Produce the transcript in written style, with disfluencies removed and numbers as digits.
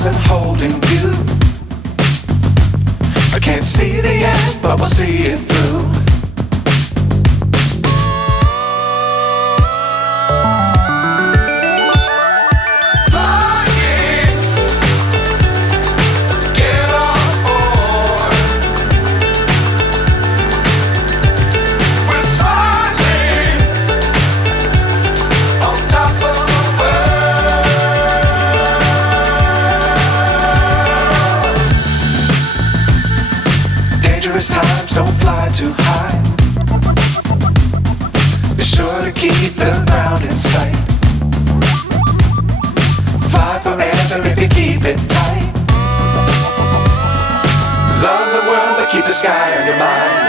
stars and holding you. I can't see the end, but we'll see it through. Times don't fly too high. Be sure to keep the ground in sight. Fly forever if you keep it tight. Love the world but keep the sky on your mind.